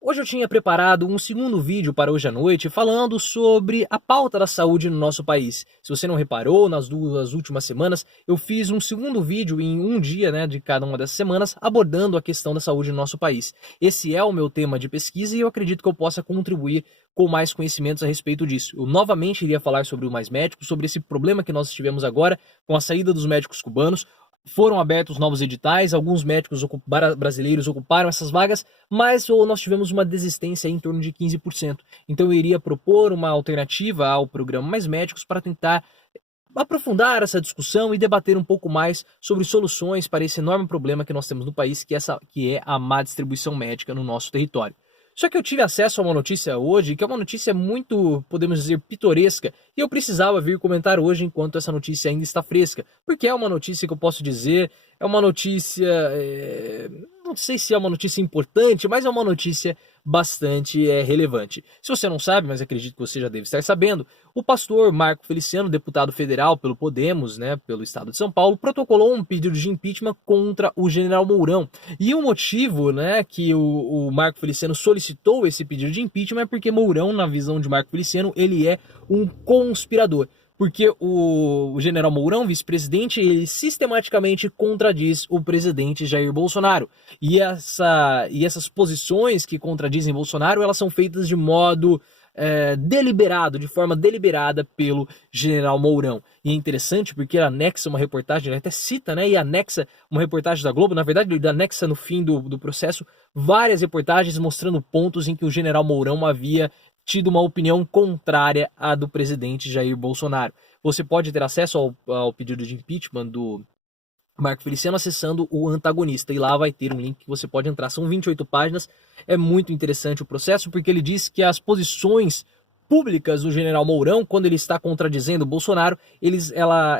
Hoje eu tinha preparado um segundo vídeo para hoje à noite falando sobre a pauta da saúde no nosso país. Se você não reparou, nas duas últimas semanas eu fiz um segundo vídeo em um dia, de cada uma dessas semanas, abordando a questão da saúde no nosso país. Esse é o meu tema de pesquisa e eu acredito que eu possa contribuir com mais conhecimentos a respeito disso. Eu novamente iria falar sobre o Mais Médicos, sobre esse problema que nós tivemos agora com a saída dos médicos cubanos. Foram abertos novos editais, alguns médicos brasileiros ocuparam essas vagas, mas nós tivemos uma desistência em torno de 15%. Então eu iria propor uma alternativa ao programa Mais Médicos para tentar aprofundar essa discussão e debater um pouco mais sobre soluções para esse enorme problema que nós temos no país, que é a má distribuição médica no nosso território. Só que eu tive acesso a uma notícia hoje, que é uma notícia muito, podemos dizer, pitoresca, e eu precisava vir comentar hoje enquanto essa notícia ainda está fresca, porque é uma notícia que eu posso dizer, é uma notícia, não sei se é uma notícia importante, mas é uma notícia bastante relevante. Se você não sabe, mas acredito que você já deve estar sabendo, o pastor Marco Feliciano, deputado federal pelo Podemos, pelo estado de São Paulo, protocolou um pedido de impeachment contra o general Mourão. E o motivo, que o Marco Feliciano solicitou esse pedido de impeachment é porque Mourão, na visão de Marco Feliciano, ele é um conspirador. Porque o general Mourão, vice-presidente, ele sistematicamente contradiz o presidente Jair Bolsonaro. E essas posições que contradizem Bolsonaro, elas são feitas de modo deliberado, de forma deliberada pelo general Mourão. E é interessante porque ele anexa uma reportagem, ele até cita, e anexa uma reportagem da Globo. Na verdade, ele anexa no fim do processo várias reportagens mostrando pontos em que o general Mourão havia tido uma opinião contrária à do presidente Jair Bolsonaro. Você pode ter acesso ao pedido de impeachment do Marco Feliciano acessando o antagonista, e lá vai ter um link que você pode entrar. São 28 páginas, é muito interessante o processo, porque ele diz que as posições públicas do general Mourão, quando ele está contradizendo o Bolsonaro,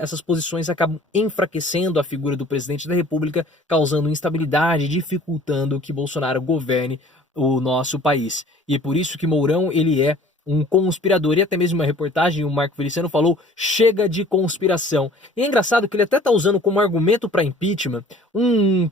essas posições acabam enfraquecendo a figura do presidente da República, causando instabilidade, dificultando que Bolsonaro governe o nosso país. E é por isso que Mourão, ele é um conspirador. E até mesmo uma reportagem, o Marco Feliciano falou: chega de conspiração. E é engraçado que ele até está usando como argumento para impeachment um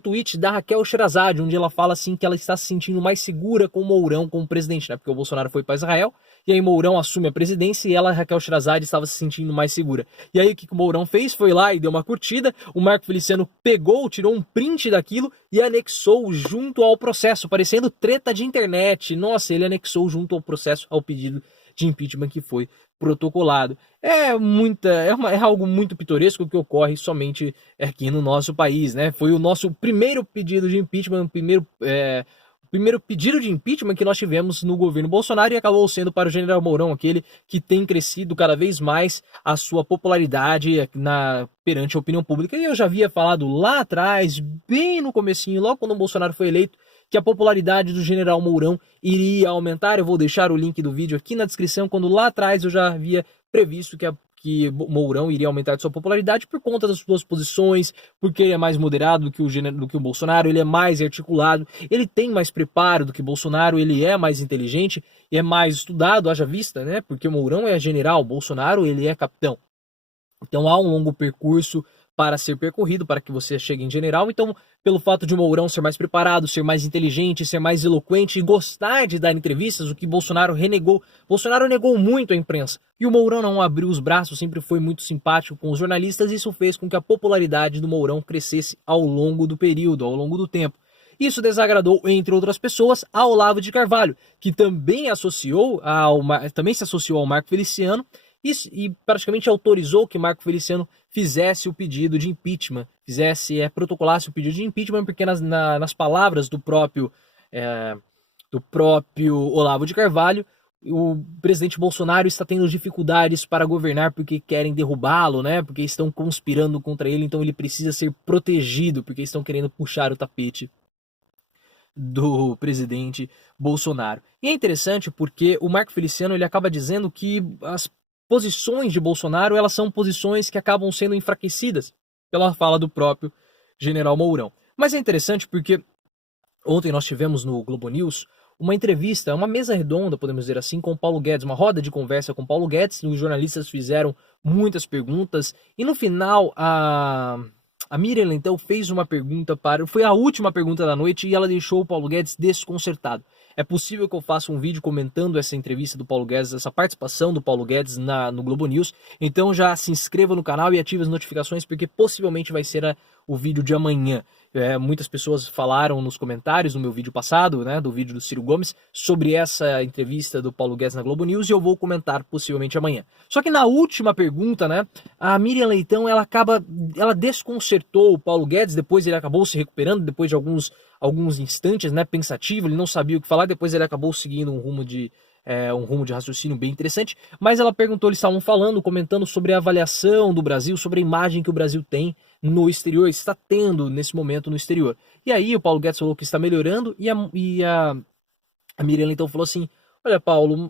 tweet da Raquel Sherazade, onde ela fala assim que ela está se sentindo mais segura com o Mourão como presidente, porque o Bolsonaro foi para Israel, e aí Mourão assume a presidência e ela, Raquel Sherazade, estava se sentindo mais segura. E aí o que o Mourão fez? Foi lá e deu uma curtida, o Marco Feliciano pegou, tirou um print daquilo e anexou junto ao processo, parecendo treta de internet. Nossa, ele anexou junto ao processo, ao pedido de impeachment que foi protocolado. É algo muito pitoresco que ocorre somente aqui no nosso país, Foi o nosso primeiro pedido de impeachment, o primeiro pedido de impeachment que nós tivemos no governo Bolsonaro, e acabou sendo para o general Mourão, aquele que tem crescido cada vez mais a sua popularidade perante a opinião pública. E eu já havia falado lá atrás, bem no comecinho, logo quando o Bolsonaro foi eleito, que a popularidade do general Mourão iria aumentar. Eu vou deixar o link do vídeo aqui na descrição, quando lá atrás eu já havia previsto que Mourão iria aumentar de sua popularidade por conta das suas posições, porque ele é mais moderado do que o Bolsonaro, ele é mais articulado, ele tem mais preparo do que Bolsonaro, ele é mais inteligente e é mais estudado, haja vista, porque o Mourão é general, Bolsonaro ele é capitão. Então há um longo percurso para ser percorrido, para que você chegue em general. Então, pelo fato de Mourão ser mais preparado, ser mais inteligente, ser mais eloquente e gostar de dar entrevistas, o que Bolsonaro renegou. Bolsonaro negou muito a imprensa. E o Mourão não abriu os braços, sempre foi muito simpático com os jornalistas, e isso fez com que a popularidade do Mourão crescesse ao longo do período, ao longo do tempo. Isso desagradou, entre outras pessoas, ao Olavo de Carvalho, que também também se associou ao Marco Feliciano, e praticamente autorizou que Marco Feliciano fizesse o pedido de impeachment, protocolasse o pedido de impeachment, porque nas palavras do próprio Olavo de Carvalho, o presidente Bolsonaro está tendo dificuldades para governar porque querem derrubá-lo, porque estão conspirando contra ele, então ele precisa ser protegido, porque estão querendo puxar o tapete do presidente Bolsonaro. E é interessante porque o Marco Feliciano ele acaba dizendo que as posições de Bolsonaro, elas são posições que acabam sendo enfraquecidas pela fala do próprio general Mourão. Mas é interessante porque ontem nós tivemos no Globo News uma entrevista, uma mesa redonda, podemos dizer assim, com o Paulo Guedes, uma roda de conversa com o Paulo Guedes. Os jornalistas fizeram muitas perguntas e no final A Miriam então fez uma pergunta foi a última pergunta da noite e ela deixou o Paulo Guedes desconcertado. É possível que eu faça um vídeo comentando essa entrevista do Paulo Guedes, essa participação do Paulo Guedes no Globo News. Então já se inscreva no canal e ative as notificações, porque possivelmente vai ser o vídeo de amanhã. Muitas pessoas falaram nos comentários no meu vídeo passado, né, do vídeo do Ciro Gomes, sobre essa entrevista do Paulo Guedes na Globo News, e eu vou comentar possivelmente amanhã. Só que na última pergunta, né, a Miriam Leitão, ela desconcertou o Paulo Guedes, depois ele acabou se recuperando, depois de alguns instantes, né, pensativo, ele não sabia o que falar, depois ele acabou seguindo um rumo de raciocínio bem interessante, mas ela perguntou, eles estavam comentando sobre a avaliação do Brasil, sobre a imagem que o Brasil tem no exterior, está tendo nesse momento no exterior. E aí o Paulo Guedes falou que está melhorando e a Miriam então falou assim,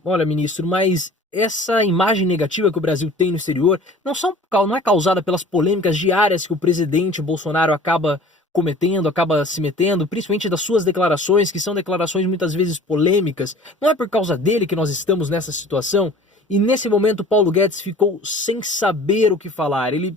olha ministro, mas essa imagem negativa que o Brasil tem no exterior não é causada pelas polêmicas diárias que o presidente Bolsonaro acaba se metendo, principalmente das suas declarações, que são declarações muitas vezes polêmicas. Não é por causa dele que nós estamos nessa situação? E nesse momento Paulo Guedes ficou sem saber o que falar. Ele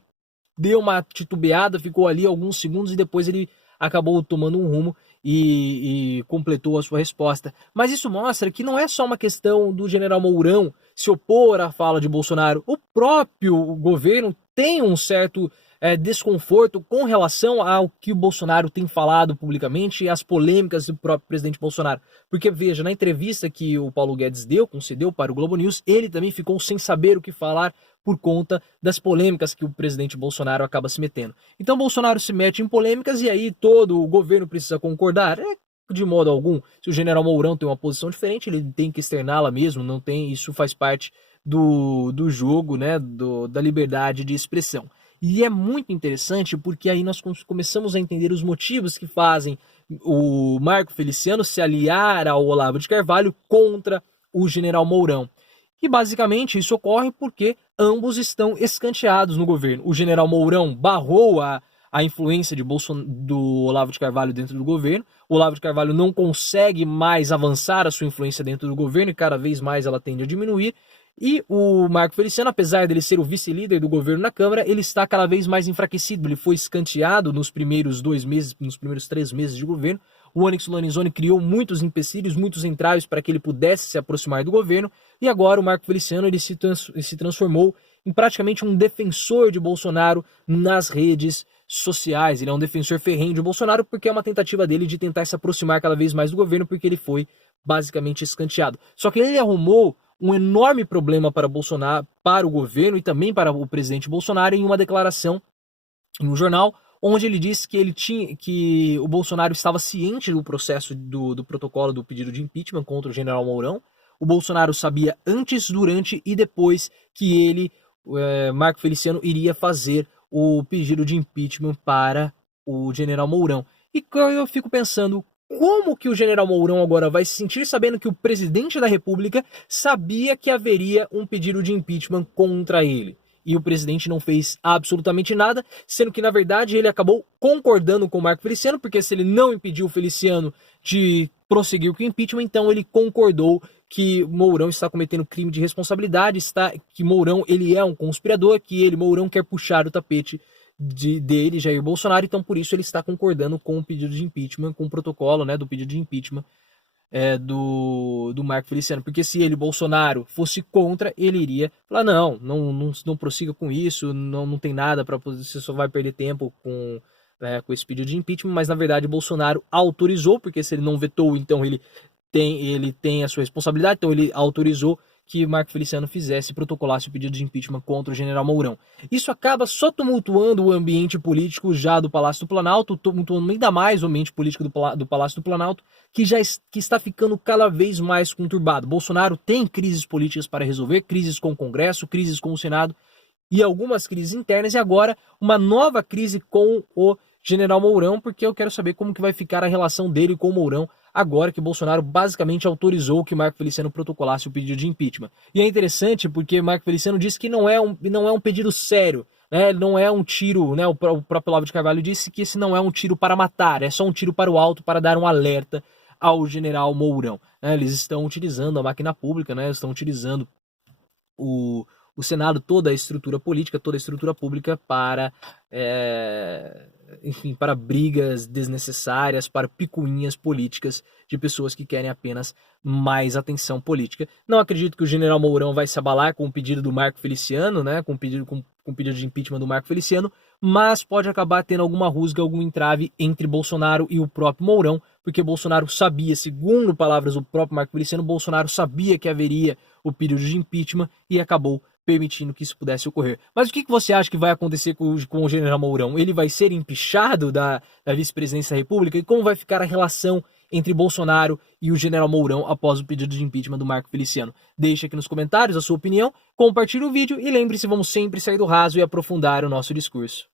deu uma titubeada, ficou ali alguns segundos e depois ele acabou tomando um rumo e completou a sua resposta. Mas isso mostra que não é só uma questão do general Mourão se opor à fala de Bolsonaro. O próprio governo tem um certo desconforto com relação ao que o Bolsonaro tem falado publicamente e as polêmicas do próprio presidente Bolsonaro. Porque, veja, na entrevista que o Paulo Guedes concedeu para o Globo News, ele também ficou sem saber o que falar por conta das polêmicas que o presidente Bolsonaro acaba se metendo. Então, Bolsonaro se mete em polêmicas e aí todo o governo precisa concordar. De modo algum. Se o general Mourão tem uma posição diferente, ele tem que externá-la mesmo, não tem, isso faz parte do jogo, né, da liberdade de expressão. E é muito interessante porque aí nós começamos a entender os motivos que fazem o Marco Feliciano se aliar ao Olavo de Carvalho contra o general Mourão. E basicamente isso ocorre porque ambos estão escanteados no governo. O general Mourão barrou a influência do Olavo de Carvalho dentro do governo. O Olavo de Carvalho não consegue mais avançar a sua influência dentro do governo e cada vez mais ela tende a diminuir. E o Marco Feliciano, apesar dele ser o vice-líder do governo na Câmara, ele está cada vez mais enfraquecido. Ele foi escanteado nos primeiros 3 meses de governo. O Onyx Lorenzoni criou muitos empecilhos, muitos entraves para que ele pudesse se aproximar do governo. E agora o Marco Feliciano ele se transformou em praticamente um defensor de Bolsonaro nas redes sociais. Ele é um defensor ferrenho de Bolsonaro porque é uma tentativa dele de tentar se aproximar cada vez mais do governo, porque ele foi basicamente escanteado. Só que ele arrumou um enorme problema para Bolsonaro, para o governo e também para o presidente Bolsonaro em uma declaração em um jornal, onde ele disse que o Bolsonaro estava ciente do processo do protocolo do pedido de impeachment contra o general Mourão. O Bolsonaro sabia antes, durante e depois que ele, Marco Feliciano, iria fazer o pedido de impeachment para o general Mourão. E eu fico pensando, como que o general Mourão agora vai se sentir sabendo que o presidente da República sabia que haveria um pedido de impeachment contra ele? E o presidente não fez absolutamente nada, sendo que, na verdade, ele acabou concordando com o Marco Feliciano, porque se ele não impediu o Feliciano de prosseguir com o impeachment, então ele concordou que Mourão está cometendo crime de responsabilidade, que Mourão ele é um conspirador, que Mourão quer puxar o tapete dele, Jair Bolsonaro, então por isso ele está concordando com o pedido de impeachment, com o protocolo, né, do pedido de impeachment do Marco Feliciano, porque se ele, Bolsonaro, fosse contra, ele iria falar, não prossiga com isso, não tem nada, você só vai perder tempo com esse pedido de impeachment, mas na verdade Bolsonaro autorizou, porque se ele não vetou, então ele tem a sua responsabilidade, então ele autorizou que Marco Feliciano protocolasse o pedido de impeachment contra o general Mourão. Isso acaba só tumultuando o ambiente político já do Palácio do Planalto, tumultuando ainda mais o ambiente político do Palácio do Planalto, que está ficando cada vez mais conturbado. Bolsonaro tem crises políticas para resolver, crises com o Congresso, crises com o Senado e algumas crises internas, e agora uma nova crise com o general Mourão, porque eu quero saber como que vai ficar a relação dele com o Mourão agora que Bolsonaro basicamente autorizou que Marco Feliciano protocolasse o pedido de impeachment. E é interessante porque Marco Feliciano disse que não é um pedido sério, né? Não é um tiro, né? O próprio Olavo de Carvalho disse que esse não é um tiro para matar, é só um tiro para o alto para dar um alerta ao general Mourão. Né? Eles estão utilizando a máquina pública, né? Estão utilizando o Senado, toda a estrutura política, toda a estrutura pública para, enfim, para brigas desnecessárias, para picuinhas políticas de pessoas que querem apenas mais atenção política. Não acredito que o general Mourão vai se abalar com o pedido do Marco Feliciano, né, com o pedido de impeachment do Marco Feliciano, mas pode acabar tendo alguma rusga, algum entrave entre Bolsonaro e o próprio Mourão, porque Bolsonaro sabia, segundo palavras do próprio Marco Feliciano, Bolsonaro sabia que haveria o pedido de impeachment e acabou permitindo que isso pudesse ocorrer. Mas o que você acha que vai acontecer com o general Mourão? Ele vai ser empichado da vice-presidência da República? E como vai ficar a relação entre Bolsonaro e o general Mourão após o pedido de impeachment do Marco Feliciano? Deixe aqui nos comentários a sua opinião, compartilhe o vídeo e lembre-se, vamos sempre sair do raso e aprofundar o nosso discurso.